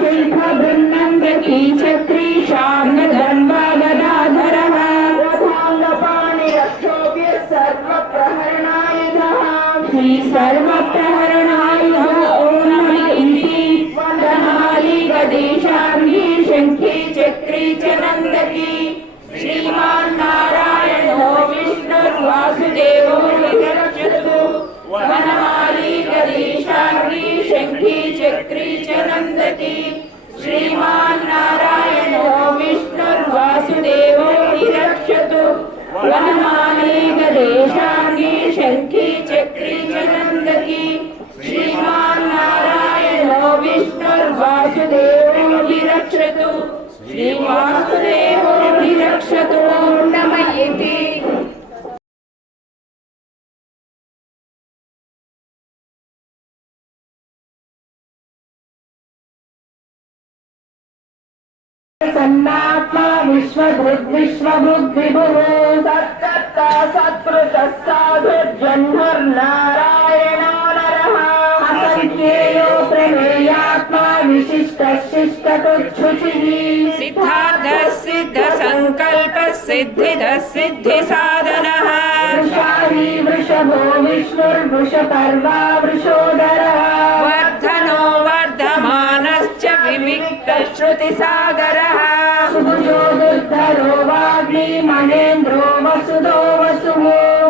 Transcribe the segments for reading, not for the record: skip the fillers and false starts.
शिल्पबृन्नन्दकी छत्री शार्ङ्गधर्मगदाधरः रथाङ्गपाणिरक्षोभ्य सर्वप्रहरणायुधः श्री सर्वप्रहरणायुधः ॐ नमः इति वन्दनाली गदेशार्ङ्गी शङ्खी चक्री च नन्दकी श्रीमान् नारायणो विष्णुर्वासुदेवो विरक्षतु वनमाली गदेशार्ङ्गी शङ्खी चक्री च नन्दकी श्रीमान् नारायणो विष्णुर्वासुदेवो विरक्षतु वनमाली गदेशार्ङ्गी शङ्खी चक्री च नन्दकी श्रीमान् नारायणो विष्णुर्वासुदेवो विरक्षतु श्रीवासुदेवो विरक्षतु नमः इति सन्नात्मा विश्वभृद्विभुः सत्कर्ता सत्पुरुषः साधुर्जन्मर्नारायणो नरः असङ्ख्येयो प्रमेयात्मा विशिष्टशिष्टतुच्छुचिः सिद्धार्थः सिद्धसङ्कल्पः सिद्धिदः सिद्धिसाधनः वृषाली वृषभो विष्णुर्वृषपर्वा वृषोदरः वर्धनो वर्धमानश्च विविक्तश्रुतिसागरः सुभुजो दुर्धरो वाग्मीमहेन्द्रो वसुदो वसुः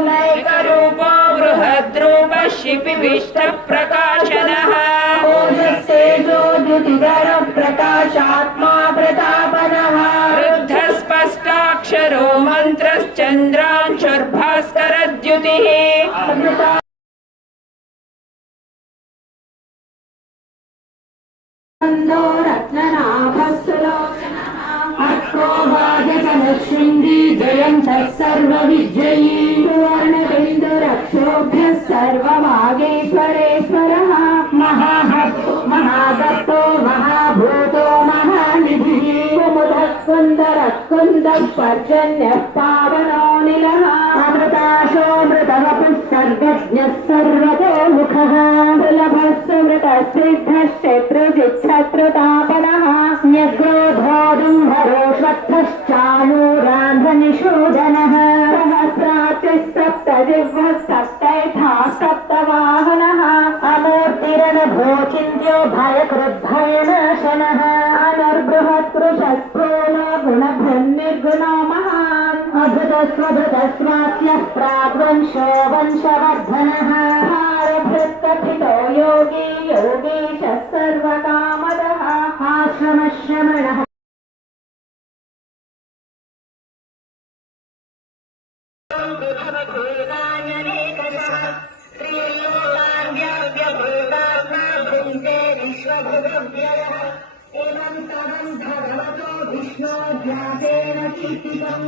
नैकरूपो बृहद्रूपः शिपिविष्टप्रकाशनः ओजस्तेजो द्युतिधरः प्रकाशात्मा प्रतापनः वृद्धस्पष्टाक्षरो मन्त्रश्चन्द्रांशुर्भास्करद्युतिः शृंगी जयन्तः सर्वविजयी सुवर्णबिन्दुरक्षोभ्यः सर्वभागेश्वरेश्वरः महाभक्तो महाभूतो महानिधिः कुमुदः कुन्दरः कुन्दः पर्जन्यः पावनोऽनिलः अमृताशोऽमृतवपुः सर्वज्ञः सर्वतोमुखः सुलभः सुमृतः सिद्धः शत्रुजिच्छत्रुतापनः न्यग्रोधोदुम्भरो श्वत्थश्चाणूरान्ध्रनिषूदनः सहस्रातिः सप्तजिह्वः सप्तैठाः सप्तवाहनः अमूर्तिरनभोचिन्त्यो भयकृद्भयनाशनः अनर्बृहत्कृशस्फूर्णो गुणभन्निर्गुणो महान् अभृतस्वभृतस्वास्यः प्राग्वंशो वंशवर्धनः भारभृत्कथितो योगी योगीशः सर्वकामदः आश्रमश्रमणः विष्णोध्यासेन कीर्तितम्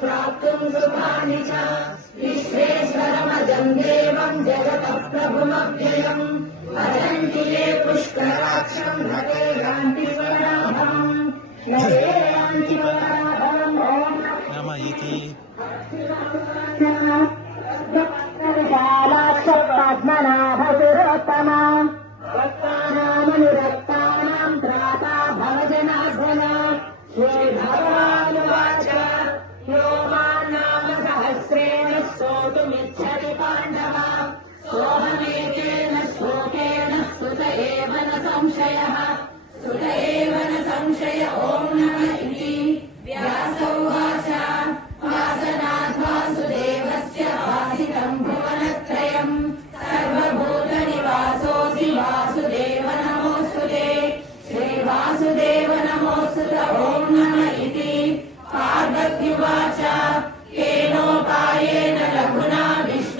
प्राप्तुम् सुखानि च विश्वेश्वरमजम् देवम् जगतः प्रभुमव्ययम् भजन्ति ये पुष्कराक्षम् न ते यान्ति स्वराभम् न ते यान्ति स्वराभम् पद्मनाभसुरोत्तमा भक्तानामनुरक्तानां त्राता भवजनार्दन श्रीभगवानुवाच यो मान्नाम सहस्रेण स्तोतुमिच्छति पाण्डव सोऽहमेतेन श्लोकेन स्तुत एव न संशयः स्तुत एव न संशय ॐ नमः इति व्यास उवाच वासनात् वासुदेवस्य वासितं भुवनत्रयम् सर्वभूतनिवासोऽसि वासुदेव नमोऽस्तुते श्रीवासुदेव नमोऽस्तुत ॐ नमः इति पार्वत्युवाच केनोपायेन लघुना विष्णु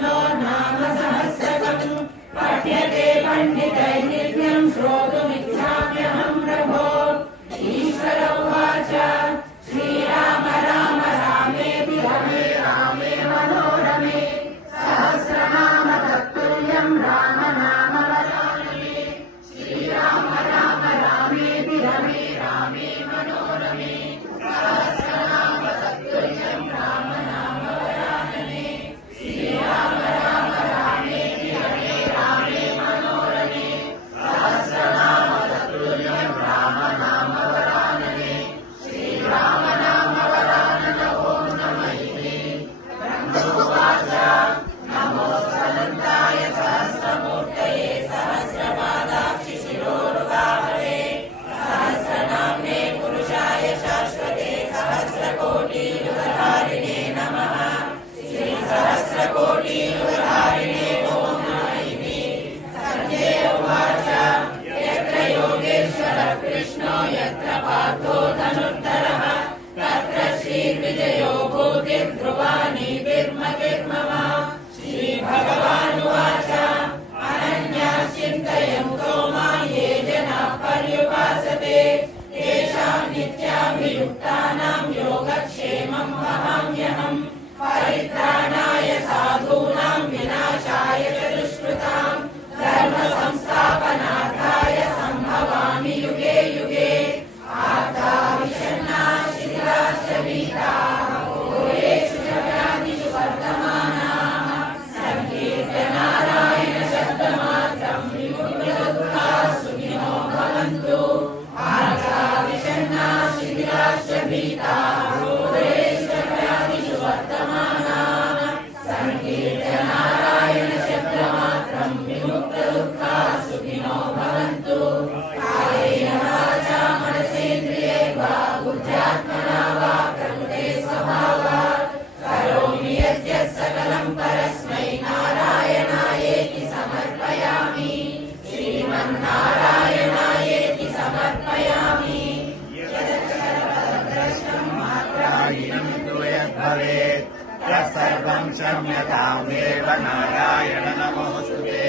क्षम्यतामेव नारायण नमोऽस्तुते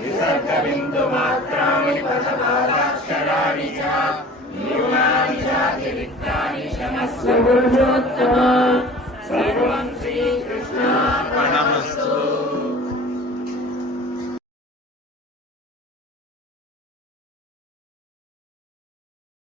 विसर्गबिन्दुमात्राणि पदपादाक्षराणि च न्यूनानि चातिरिक्तानि क्षमस्व पुरुषोत्तम